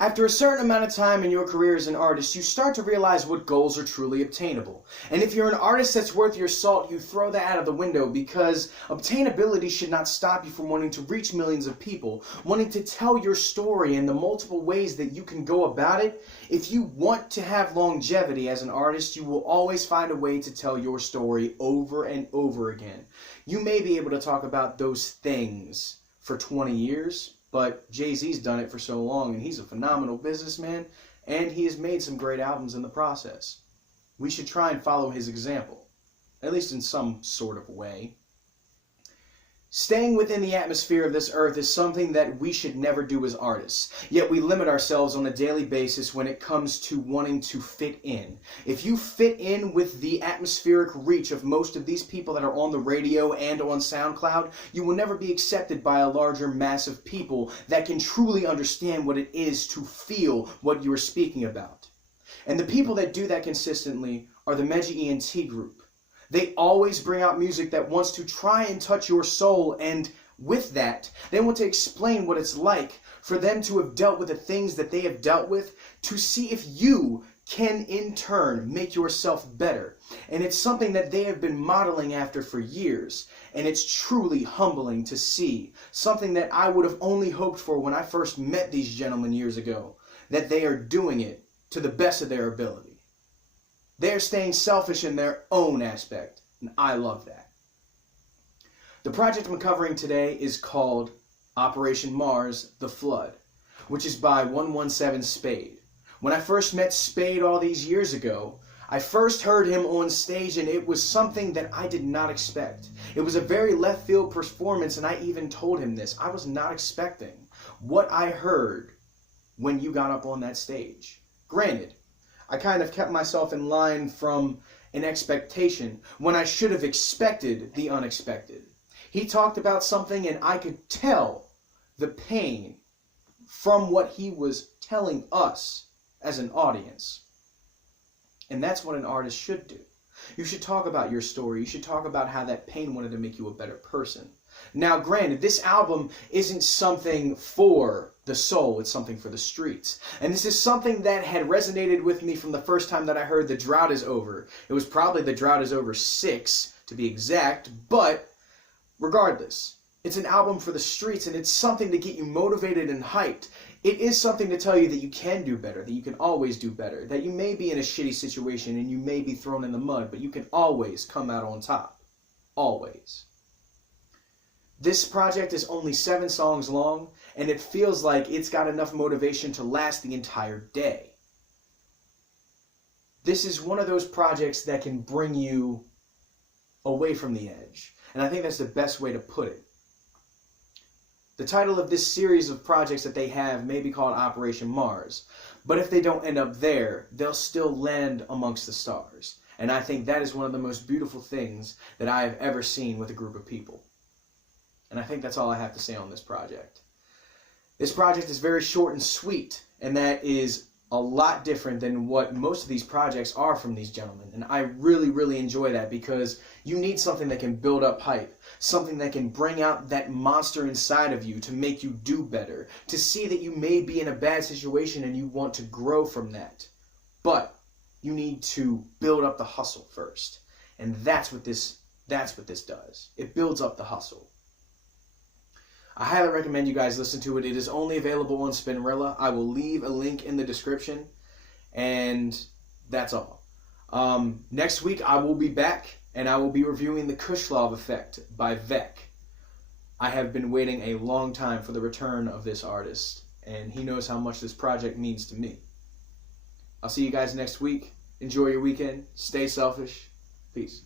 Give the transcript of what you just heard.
After a certain amount of time in your career as an artist, you start to realize what goals are truly obtainable. And if you're an artist that's worth your salt, you throw that out of the window, because obtainability should not stop you from wanting to reach millions of people, wanting to tell your story in the multiple ways that you can go about it. If you want to have longevity as an artist, you will always find a way to tell your story over and over again. You may be able to talk about those things for 20 years, but Jay-Z's done it for so long, and he's a phenomenal businessman, and he has made some great albums in the process. We should try and follow his example, at least in some sort of way. Staying within the atmosphere of this earth is something that we should never do as artists, yet we limit ourselves on a daily basis when it comes to wanting to fit in. If you fit in with the atmospheric reach of most of these people that are on the radio and on SoundCloud, you will never be accepted by a larger mass of people that can truly understand what it is to feel what you are speaking about. And the people that do that consistently are the Meji ENT group. They always bring out music that wants to try and touch your soul, and with that, they want to explain what it's like for them to have dealt with the things that they have dealt with, to see if you can in turn make yourself better. And it's something that they have been modeling after for years, and it's truly humbling to see, something that I would have only hoped for when I first met these gentlemen years ago, that they are doing it to the best of their ability. They are staying selfish in their own aspect, and I love that. The project I'm covering today is called Operation Mars: The Flood, which is by 117 Spade. When I first met Spade all these years ago, I first heard him on stage, and it was something that I did not expect. It was a very left field performance, and I even told him this. I was not expecting what I heard when you got up on that stage. Granted, I kind of kept myself in line from an expectation when I should have expected the unexpected. He talked about something, and I could tell the pain from what he was telling us as an audience. And that's what an artist should do. You should talk about your story. You should talk about how that pain wanted to make you a better person. Now, granted, this album isn't something for the soul, it's something for the streets. And this is something that had resonated with me from the first time that I heard The Drought Is Over. It was probably The Drought Is Over 6, to be exact, but regardless, it's an album for the streets, and it's something to get you motivated and hyped. It is something to tell you that you can do better, that you can always do better, that you may be in a shitty situation and you may be thrown in the mud, but you can always come out on top. Always. This project is only 7 songs long, and it feels like it's got enough motivation to last the entire day. This is one of those projects that can bring you away from the edge, and I think that's the best way to put it. The title of this series of projects that they have may be called Operation Mars, but if they don't end up there, they'll still land amongst the stars. And I think that is one of the most beautiful things that I have ever seen with a group of people. And I think that's all I have to say on this project. This project is very short and sweet, and that is a lot different than what most of these projects are from these gentlemen. And I really, really enjoy that, because you need something that can build up hype, something that can bring out that monster inside of you to make you do better, to see that you may be in a bad situation and you want to grow from that. But you need to build up the hustle first. And that's what this does. It builds up the hustle. I highly recommend you guys listen to it. It is only available on Spinrilla. I will leave a link in the description, and that's all. Next week I will be back, and I will be reviewing The Kushlov Effect by Vec. I have been waiting a long time for the return of this artist, and he knows how much this project means to me. I'll see you guys next week. Enjoy your weekend. Stay selfish. Peace.